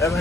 Video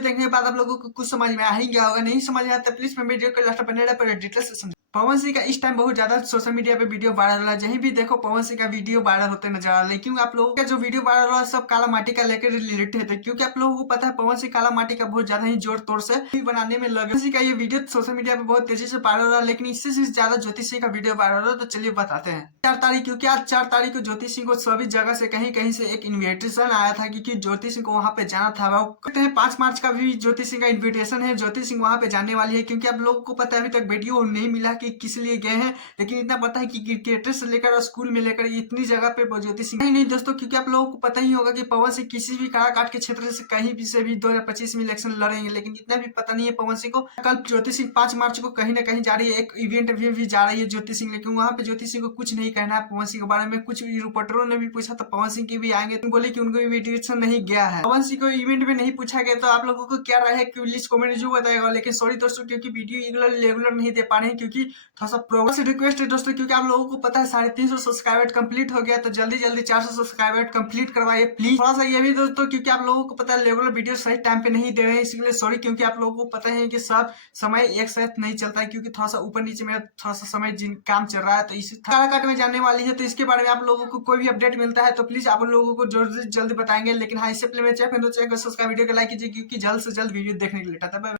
देखने के बाद आप लोगों को कुछ समझ में आ ही गया होगा, नहीं समझ में आता प्लीज मैं वीडियो को लास्ट बने रहा पर डिटेल से समझ। पवन सिंह का इस टाइम बहुत ज्यादा सोशल मीडिया पे वीडियो वायरल हो रहा है, जहीं भी देखो पवन सिंह का वीडियो वायरल होते नजर आ रहा है। क्योंकि आप लोगों का जो वीडियो वायरल हो रहा है सब काला माटी का लेकर रिलेटेड है, क्योंकि आप लोगों को पता है पवन सिंह काला माटी का बहुत ज्यादा ही जोर तोड़ से बनाने में लगे। सिंह का ये वीडियो सोशल मीडिया पे बहुत तेजी से वायरल हो रहा है, लेकिन इससे ज्यादा ज्योति सिंह का वीडियो वायरल हो रहा है। तो चलिए बताते हैं 4 तारीख, क्योंकि आज 4 तारीख को ज्योति सिंह को सभी जगह से कहीं कहीं से एक इन्विटेशन आया था, क्योंकि ज्योति सिंह को वहां पे जाना था। वो कहते हैं 5 मार्च का भी ज्योति सिंह का इन्विटेशन है, ज्योति सिंह वहां पे जाने वाली है। क्योंकि आप लोगों को पता है अभी तक वीडियो नहीं मिला कि किस लिए गए हैं, लेकिन इतना पता है कि क्रिकेटर से लेकर स्कूल में लेकर इतनी जगह पे ज्योति सिंह नहीं दोस्तों, क्योंकि आप लोगों को पता ही होगा कि पवन सिंह किसी भी काराकाट के क्षेत्र से कहीं भी से भी 2025 में इलेक्शन लड़ेंगे, लेकिन इतना भी पता नहीं है पवन सिंह को। कल ज्योति सिंह 5 मार्च को कहीं ना कहीं जा रही है, एक इवेंट भी जा रही है ज्योति सिंह, लेकिन वहां पे ज्योति सिंह को कुछ नहीं कहना है पवन सिंह के बारे में। कुछ रिपोर्टरों ने भी पूछा तो पवन सिंह की भी आएंगे, तो बोले कि उनको इन्विटेशन नहीं गया है। पवन सिंह को इवेंट में नहीं पूछा गया, तो आप लोगों को क्या राय है प्लीज कमेंट जो बताएगा। लेकिन सॉरी दोस्तों, क्योंकि वीडियो रेगुलर नहीं दे पा रहे हैं, क्योंकि थोड़ा सा प्रॉब्लम से रिक्वेस्ट है दोस्तों, क्योंकि आप लोगों को पता है 350 सब्सक्राइबर कंप्लीट हो गया, तो जल्दी 400 सब्सक्राइबर कंप्लीट करवाइए प्लीज। थोड़ा सा ये भी दोस्तों, क्योंकि आप लोगों को पता है रेगुलर वीडियो सही टाइम पे नहीं दे रहे हैं, इसलिए सॉरी। क्योंकि आप लोगों को पता है कि सब समय एक साथ नहीं चलता है, क्योंकि थोड़ा सा ऊपर नीचे में थोड़ा सा समय जिन काम चल रहा है, तो इसी काराकाट में जाने वाली है। तो इसके बारे में आप लोगों को कोई भी अपडेट मिलता है तो प्लीज आप लोगों को जल्दी बताएंगे। लेकिन हाँ, इससे पहले मैं चैनल को सब्सक्राइब वीडियो को लाइक कीजिए, क्योंकि जल्द से जल्द वीडियो देखने के लिए।